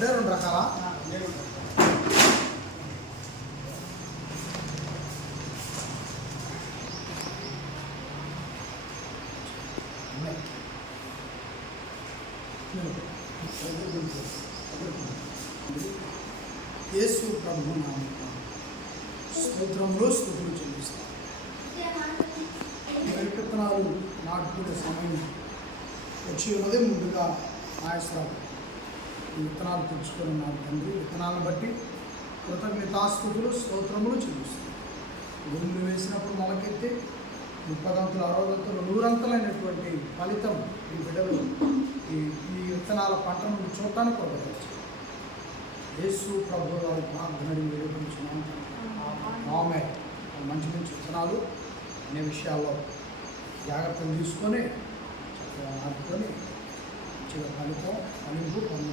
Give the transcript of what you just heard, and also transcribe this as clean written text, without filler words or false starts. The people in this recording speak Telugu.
రెండు రకాలా? యేసు ప్రభు నామమున స్తోత్రములు స్తుతులు చెల్లిస్తాం. విత్తనాలు నాటుకునే సమయం వచ్చి ఉన్నది. ముందుగా నాయసరావు ఈ విత్తనాలు తెచ్చుకొని ఉన్నారు తండ్రి. విత్తనాలను బట్టి కృతజ్ఞతాస్తుతులు స్తోత్రములు చెల్లిస్తాం. భూములు వేసినప్పుడు మొలకెత్తి 30 60 100 ఫలితం ఈ బిడ్డలు ఈ విత్తనాల పంటను చూడటానికి కొరకవచ్చు. యేసు ప్రభు వారి ప్రార్థనని వేడుకుంటున్నాం. ఆమె మంచి మంచి విత్తనాలు అనే విషయాల్లో జాగ్రత్తలు తీసుకొని చక్కగా నాటుకొని మంచిగా ఫలింపు పొందాలి.